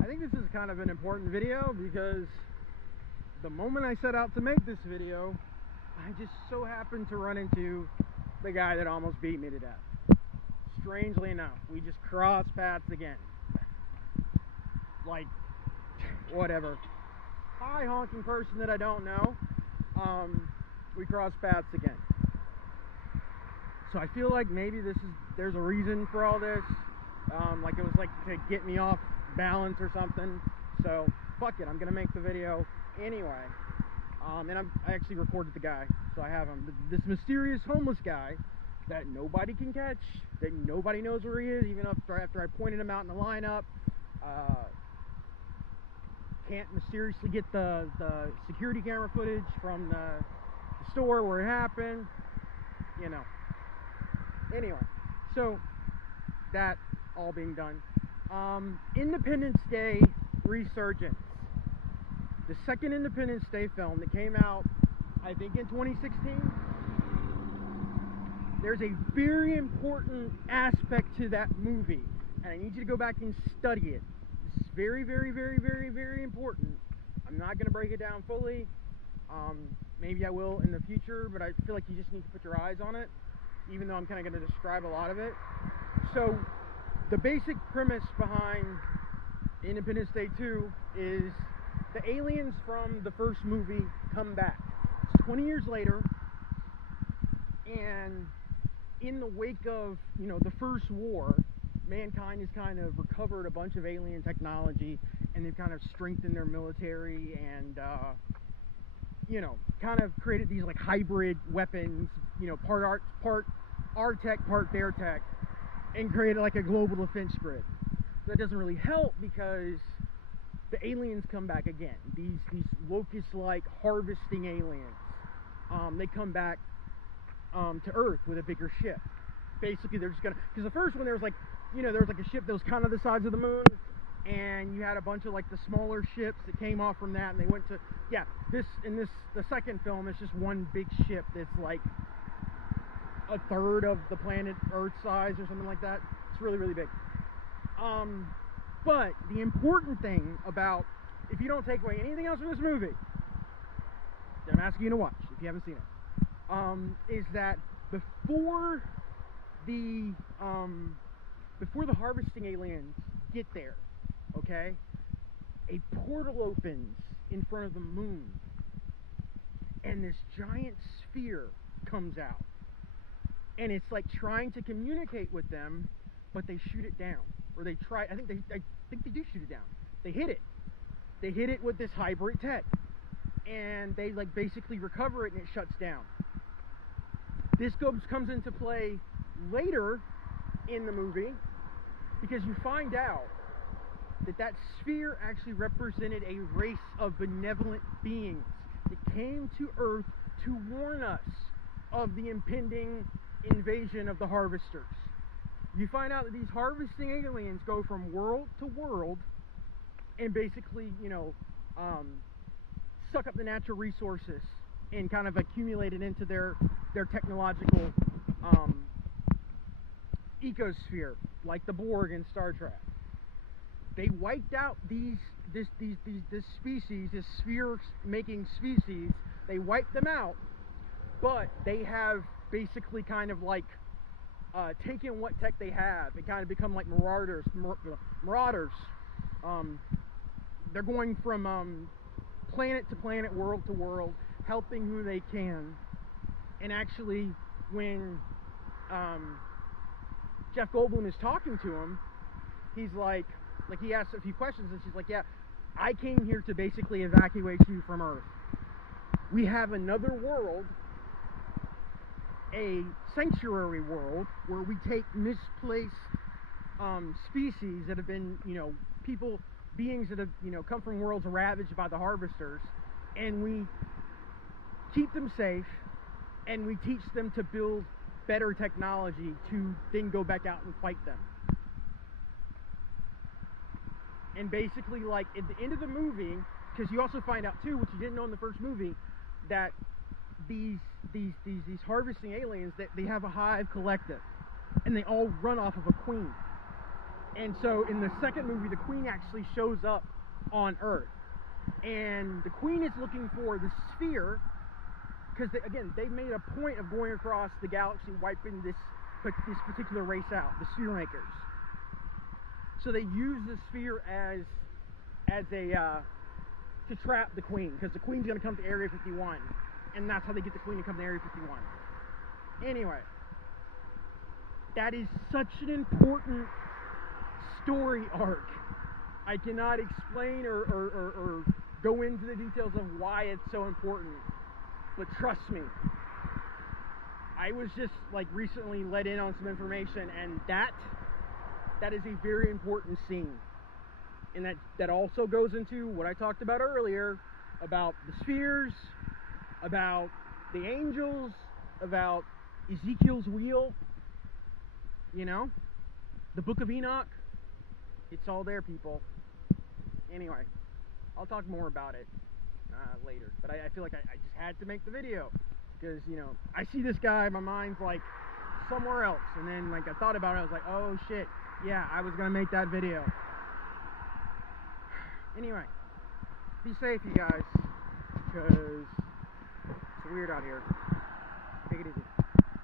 I think this is kind of an important video because the moment I set out to make this video, I just so happened to run into the guy that almost beat me to death. Strangely enough, we just crossed paths again. Like, whatever. High honking person that I don't know. We crossed paths again. So I feel like maybe there's a reason for all this. Like it was like to get me off balance or something. So fuck it, I'm gonna make the video anyway. And I actually recorded the guy, so I have him. This mysterious homeless guy that nobody can catch, that nobody knows where he is, even after I pointed him out in the lineup. Can't mysteriously get the security camera footage from the store where it happened, you know. Anyway, so that all being done, Independence Day resurgence. The second Independence Day film that came out, I think in 2016. There's a very important aspect to that movie, and I need you to go back and study it. This is very, very, very, very, very important. I'm not going to break it down fully. Maybe I will in the future, but I feel like you just need to put your eyes on it, even though I'm kind of going to describe a lot of it. So, the basic premise behind Independence Day 2 is the aliens from the first movie come back. It's 20 years later, and in the wake of, you know, the first war, mankind has kind of recovered a bunch of alien technology, and they've kind of strengthened their military and, you know, kind of created these like hybrid weapons, you know, part our tech, part their tech, and created like a global defense grid. That doesn't really help because the aliens come back again. These locust-like harvesting aliens. They come back to Earth with a bigger ship. Basically, they're just gonna, because the first one there was like, you know, there was like a ship that was kind of the size of the moon, and you had a bunch of like the smaller ships that came off from that, and they went to, yeah, the second film, it's just one big ship that's like a third of the planet Earth size or something like that. It's really, really big. But the important thing about, if you don't take away anything else from this movie that I'm asking you to watch, if you haven't seen it, is that before the harvesting aliens get there, okay, a portal opens in front of the moon, and this giant sphere comes out, and it's like trying to communicate with them, but they shoot it down, or they try. I think they do shoot it down. They hit it with this hybrid tech, and they like basically recover it, and it shuts down. This comes into play later in the movie, because you find out that sphere actually represented a race of benevolent beings that came to Earth to warn us of the impending invasion of the harvesters. You find out that these harvesting aliens go from world to world and basically, you know, suck up the natural resources and kind of accumulate it into their technological ecosphere, like the Borg in Star Trek. They wiped out this species, this sphere-making species. They wiped them out, but they have basically kind of like taken what tech they have and kind of become like marauders. They're going from planet to planet, world to world, helping who they can. And actually, when Jeff Goldblum is talking to him, he's like he asks a few questions, and she's like, yeah, I came here to basically evacuate you from Earth. We have another world, a sanctuary world, where we take misplaced species that have been, you know, beings that have, you know, come from worlds ravaged by the harvesters, and we keep them safe, and we teach them to build better technology to then go back out and fight them. And basically, like, at the end of the movie, because you also find out too, which you didn't know in the first movie, that these harvesting aliens, that they have a hive collective, and they all run off of a queen. And so in the second movie, the Queen actually shows up on Earth. And the Queen is looking for the sphere, because again, they made a point of going across the galaxy, wiping this particular race out, the Sphere Makers. So they use the sphere as a to trap the Queen, because the Queen's going to come to Area 51, and that's how they get the Queen to come to Area 51. Anyway, that is such an important story arc. I cannot explain or go into the details of why it's so important, but trust me, I was just like recently let in on some information, and that is a very important scene. And that also goes into what I talked about earlier, about the spheres, about the angels, about Ezekiel's wheel, you know, the Book of Enoch. It's all there, people. Anyway, I'll talk more about it later. But I feel like I just had to make the video, because, you know, I see this guy, my mind's like somewhere else. And then, like, I thought about it, I was like, oh shit, yeah, I was gonna make that video. Anyway, be safe, you guys, because it's weird out here. Take it easy.